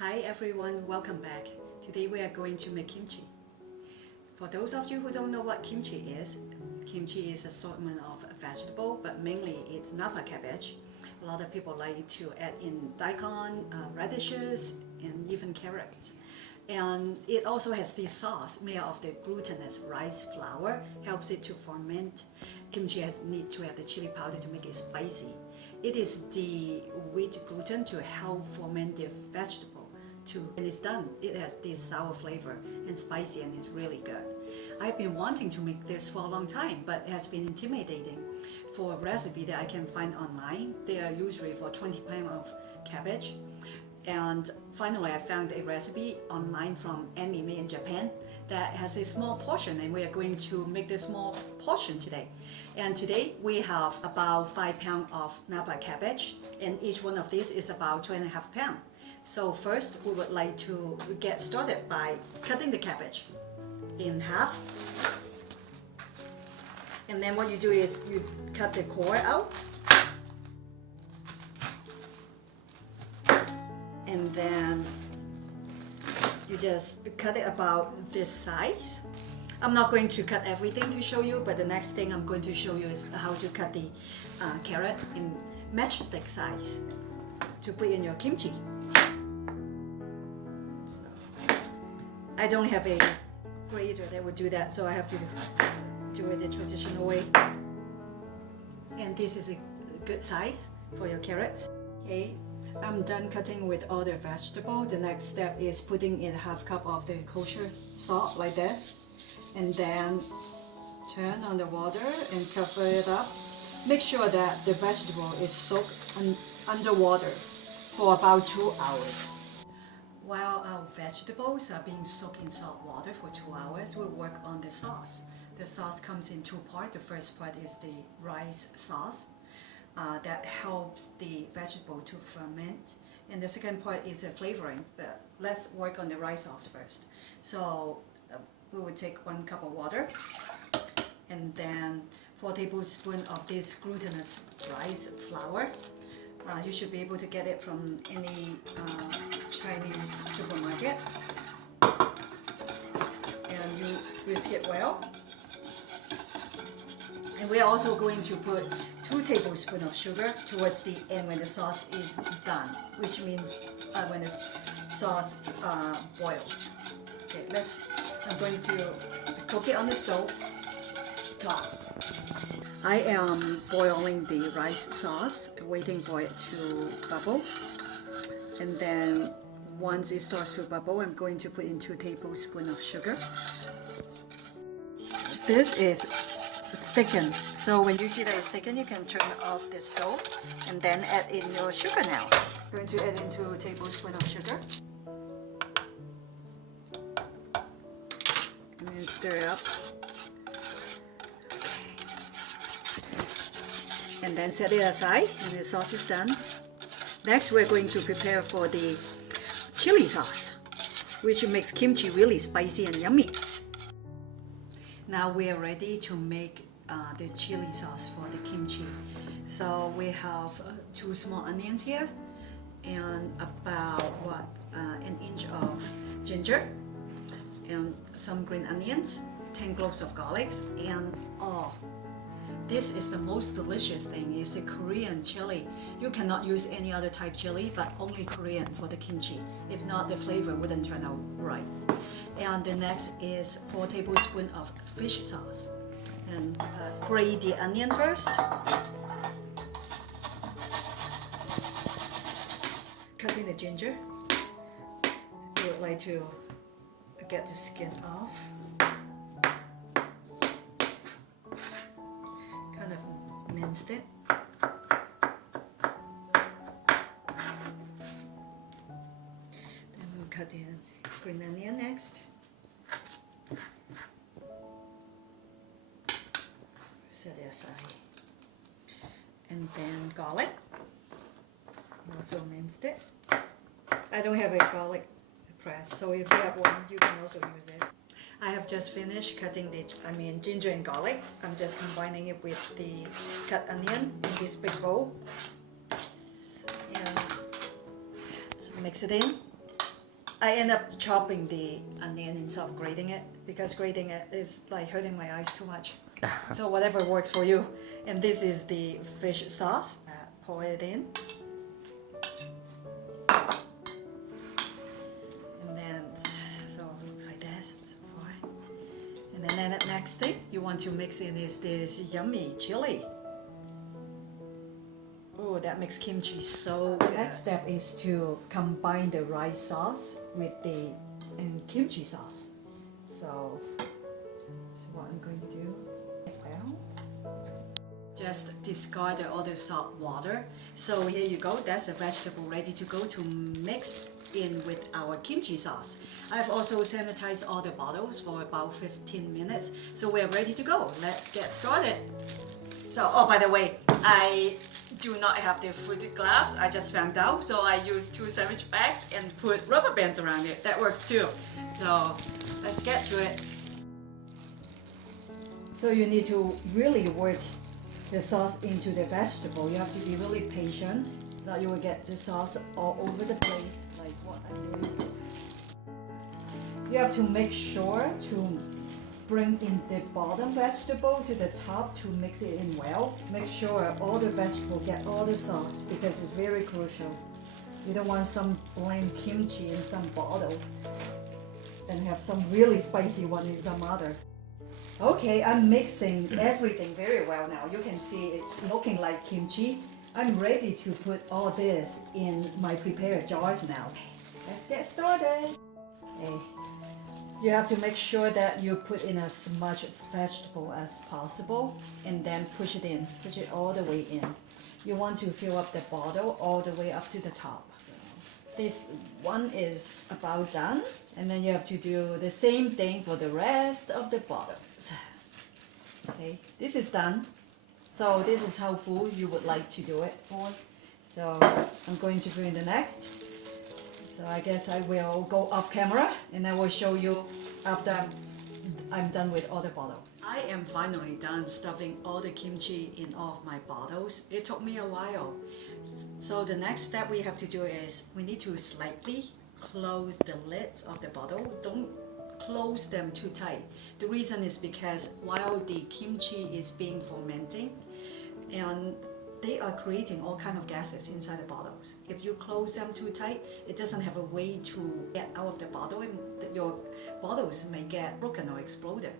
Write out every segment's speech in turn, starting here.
Hi everyone, welcome back. Today we are going to make kimchi. For those of you who don't know what kimchi is an assortment of vegetable, but mainly it's Nappa cabbage. A lot of people like to add in daikon, radishes, and even carrots. And it also has this sauce made of the glutinous rice flour, helps it to ferment. Kimchi need to have the chili powder to make it spicy. It is the wheat gluten to help ferment the vegetable. When it's done, it has this sour flavor and spicy, and it's really good. I've been wanting to make this for a long time, but it has been intimidating. For a recipe that I can find online, they are usually for 20 pounds of cabbage. And finally I found a recipe online from emmymadeinjapan that has a small portion, and we are going to make the small portion today. And today we have about 5 pounds of Nappa cabbage, and each one of these is about 2.5 pounds. So first we would like to get started by cutting the cabbage in half. And then what you do is you cut the core out. And then you just cut it about this size. I'm not going to cut everything to show you, but the next thing I'm going to show you is how to cut the carrot in matchstick size to put in your kimchi. So, I don't have a grater that would do that, so I have to do it the traditional way. And this is a good size for your carrots. Okay. I'm done cutting with all the vegetable. The next step is putting in half cup of the kosher salt like this, and then turn on the water and cover it up. Make sure that the vegetable is soaked under water for about 2 hours. While our vegetables are being soaked in salt water for 2 hours, we'll work on the sauce. The sauce comes in 2 parts. The first part is the rice sauce. That helps the vegetable to ferment, and the second part is a flavoring, but let's work on the rice sauce first. So we will take 1 cup of water, and then 4 tablespoons of this glutinous rice flour. You should be able to get it from any Chinese supermarket, and you whisk it well. And we are also going to put 2 tablespoons of sugar towards the end when the sauce is done, which means when the sauce boils. Okay, I'm going to cook it on the stove top. I am boiling the rice sauce, waiting for it to bubble. And then once it starts to bubble, I'm going to put in 2 tablespoons of sugar. This is thickened, so when you see that it's thickened, you can turn off the stove and then add in your sugar now. I'm going to add in 2 tablespoons of sugar and then stir it up, and then set it aside when the sauce is done. Next we're going to prepare for the chili sauce, which makes kimchi really spicy and yummy. Now we are ready to make the chili sauce for the kimchi. So we have 2 small onions here, and about an inch of ginger, and some green onions, 10 cloves of garlic, and this is the most delicious thing, is the Korean chili. You cannot use any other type chili, but only Korean for the kimchi. If not, the flavor wouldn't turn out right. And the next is 4 tablespoons of fish sauce. And grate the onion first. Cutting the ginger. You would like to get the skin off. Kind of minced it. Then we'll cut the green onion next. Set it aside. And then garlic. Also minced it. I don't have a garlic press, so if you have one, you can also use it. I have just finished cutting the ginger and garlic. I'm just combining it with the cut onion in this big bowl. And so mix it in. I end up chopping the onion instead of grating it because grating it is like hurting my eyes too much. So whatever works for you. And this is the fish sauce. Pour it in. And then, so it looks like this so far. And then the next thing you want to mix in is this yummy chili. Oh, that makes kimchi so good. The next step is to combine the rice sauce with the kimchi sauce. So, this is what I'm going to do. Just discard all the salt water. So here you go, that's the vegetable ready to go to mix in with our kimchi sauce. I've also sanitized all the bottles for about 15 minutes. So we're ready to go. Let's get started. So, oh, by the way, I do not have the food gloves. I just found out. So I used 2 sandwich bags and put rubber bands around it. That works too. So let's get to it. So you need to really work the sauce into the vegetable. You have to be really patient so you will get the sauce all over the place like what I'm doing. You have to make sure to bring in the bottom vegetable to the top to mix it in well. Make sure all the vegetable get all the sauce because it's very crucial. You don't want some bland kimchi in some bottle and have some really spicy one in some other. Okay, I'm mixing everything very well now. You can see it's looking like kimchi. I'm ready to put all this in my prepared jars now. Let's get started. Okay. You have to make sure that you put in as much vegetable as possible and then push it in. Push it all the way in. You want to fill up the bottle all the way up to the top. So this one is about done. And then you have to do the same thing for the rest of the bottles. Okay, this is done. So this is how full you would like to do it for. So I'm going to bring the next. So I guess I will go off camera and I will show you after I'm done with all the bottles. I am finally done stuffing all the kimchi in all of my bottles. It took me a while. So the next step we have to do is we need to slightly close the lids of the bottle. Don't close them too tight. The reason is because while the kimchi is being fermenting and they are creating all kind of gases inside the bottles. If you close them too tight, it doesn't have a way to get out of the bottle and your bottles may get broken or exploded.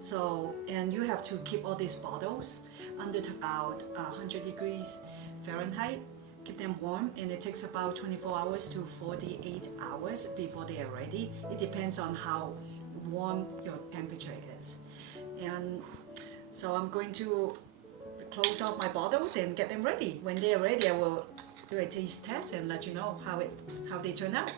So, and you have to keep all these bottles under about 100 degrees Fahrenheit. Keep them warm, and it takes about 24 hours to 48 hours before they are ready. It depends on how warm your temperature is. And so I'm going to close off my bottles and get them ready. When they are ready, I will do a taste test and let you know how they turn out.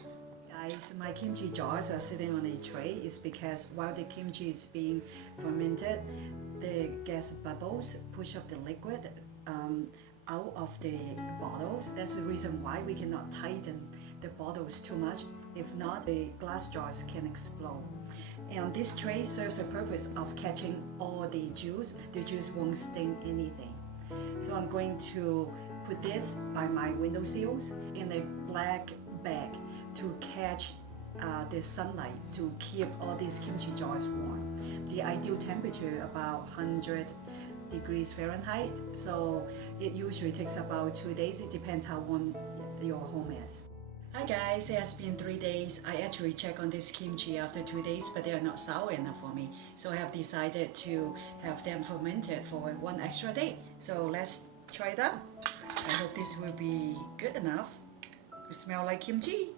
Guys, my kimchi jars are sitting on a tray. It's because while the kimchi is being fermented, the gas bubbles push up the liquid out of the bottles. That's the reason why we cannot tighten the bottles too much. If not, the glass jars can explode. And this tray serves the purpose of catching all the juice. The juice won't stain anything. So I'm going to put this by my windowsills in a black bag to catch the sunlight to keep all these kimchi jars warm. The ideal temperature about 100 degrees Fahrenheit. So it usually takes about 2 days. It depends how warm your home is. Hi guys, it has been 3 days. I actually checked on this kimchi after 2 days, but they are not sour enough for me. So I have decided to have them fermented for 1 extra day. So let's try it out. I hope this will be good enough. It smells like kimchi.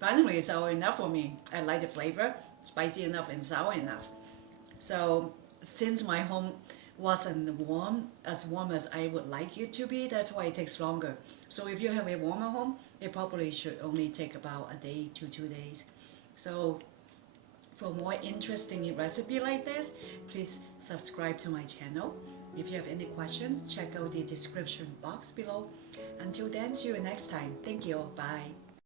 Finally, it's sour enough for me. I like the flavor, spicy enough and sour enough. So since my home wasn't warm as I would like it to be, that's why it takes longer. So if you have a warmer home, it probably should only take about a day to 2 days. So for more interesting recipe like this, please subscribe to my channel. If you have any questions, check out the description box below. Until then, see you next time. Thank you. Bye.